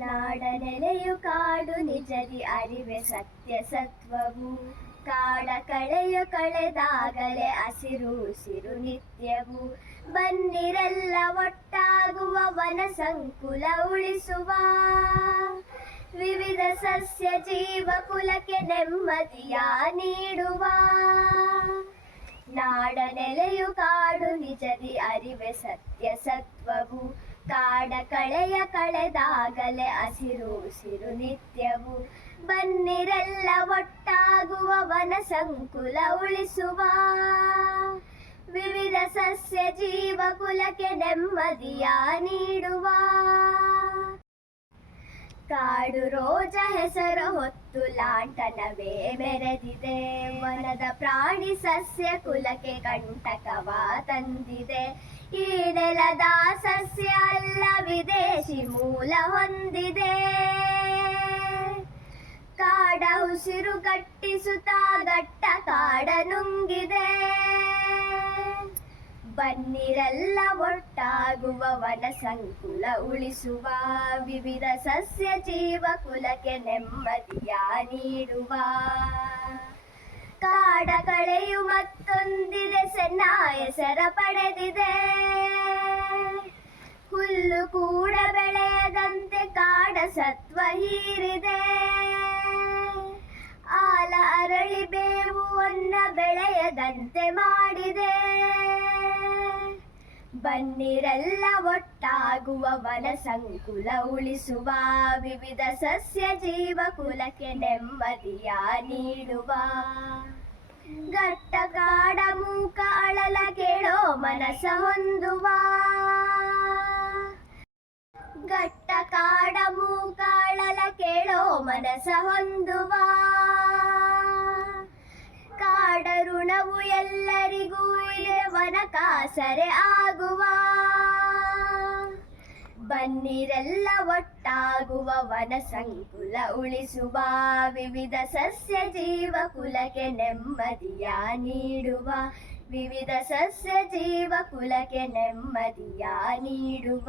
ನಾಡನೆಲೆಯು ಕಾಡು ನಿಜದಿ ಅರಿವೆ ಸತ್ಯ ಸತ್ವವು, ಕಾಡ ಕಳೆಯ ಕಳೆದಾಗಲೇ ಹಸಿರು ಉಸಿರು ನಿತ್ಯವು. ಬನ್ನಿರೆಲ್ಲ ಒಟ್ಟಾಗುವ ವನ ಸಂಕುಲ ಉಳಿಸುವ, ವಿವಿಧ ಸಸ್ಯ ಜೀವ ಕುಲಕ್ಕೆ ನೆಮ್ಮದಿಯ ನೀಡುವ. ನಾಡನೆಲೆಯು ಕಾಡು ನಿಜದಿ ಅರಿವೆ ಸತ್ಯ ಸತ್ವವು, ಕಾಡ ಕಳೆಯ ಕಳೆದಾಗಲೇ ಹಸಿರು ಉಸಿರು ನಿತ್ಯವು. ಬನ್ನಿರೆಲ್ಲ ಒಟ್ಟಾಗುವ ವನ ಸಂಕುಲ ಉಳಿಸುವ, ವಿವಿಧ ಸಸ್ಯ ಜೀವ ಕುಲಕ್ಕೆ ನೆಮ್ಮದಿಯ ನೀಡುವ. ಕಾಡು ರೋಜ ಹೆಸರು ಹೊತ್ತು ಲಾಂಛನವೇ ಮೆರೆದಿದೆ, ವನದ ಪ್ರಾಣಿ ಸಸ್ಯ ಕುಲಕ್ಕೆ ಕಂಟಕವ ತಂದಿದೆ. ಈ ನೆಲದ ಸಸ್ಯ ಅಲ್ಲ ವಿದೇಶಿ ಮೂಲ ಹೊಂದಿದೆ, ಕಾಡ ಉಸಿರು ಗಟ್ಟಿಸುತ್ತಾ ದಟ್ಟ ಕಾಡ ನುಂಗಿದೆ. ಬನ್ನಿರೆಲ್ಲ ಒಟ್ಟಾಗುವ ವನ ಸಂಕುಲ ಉಳಿಸುವ, ವಿವಿಧ ಸಸ್ಯ ಜೀವ ಕುಲಕ್ಕೆ ನೆಮ್ಮದಿಯ ನೀಡುವ. ಕಾಡ ಕಳೆಯು ಮತ್ತೊಂದಿದೆ ಸೆನ್ನ ಹೆಸರ ಪಡೆದಿದೆ, ಹುಲ್ಲು ಕೂಡ ಬೆಳೆಯದಂತೆ ಕಾಡ ಸತ್ವ ಹೀರಿದೆ. ಆಲ ಅರಳಿ ಬೇವು ಅನ್ನ ಬೆಳೆಯದಂತೆ ಮಾಡಿದೆ. ಬನ್ನಿರೆಲ್ಲ ಒಟ್ಟಾಗುವ ವನ ಸಂಕುಲ ಉಳಿಸುವ, ವಿವಿಧ ಸಸ್ಯ ಜೀವ ಕುಲಕ್ಕೆ ನೆಮ್ಮದಿಯ ನೀಡುವ. ಘಟ್ಟ ಕಾಡ ಮೂಕ ಅಳಲ ಕೇಳೋ ಮನಸ ಹೊಂದುವ, ಘಟ್ಟ ಕಾಡ ಮೂಕ ಅಳಲ ಕೇಳೋ ಮನಸ ಹೊಂದುವ. ಕಾಡ ಋಣವು ಎಲ್ಲರಿಗೂ ಇದೆ ವನ ಕಾಸರೆ ಆಗುವ, ಬನ್ನಿರೆಲ್ಲ ಒಟ್ಟಾಗುವ ವನ ಸಂಕುಲ ಉಳಿಸುವ, ವಿವಿಧ ಸಸ್ಯ ಜೀವ ಕುಲಕ್ಕೆ ನೆಮ್ಮದಿಯ ನೀಡುವ. ವಿವಿಧ ಸಸ್ಯ ಜೀವ ಕುಲಕ್ಕೆ ನೆಮ್ಮದಿಯ ನೀಡುವ.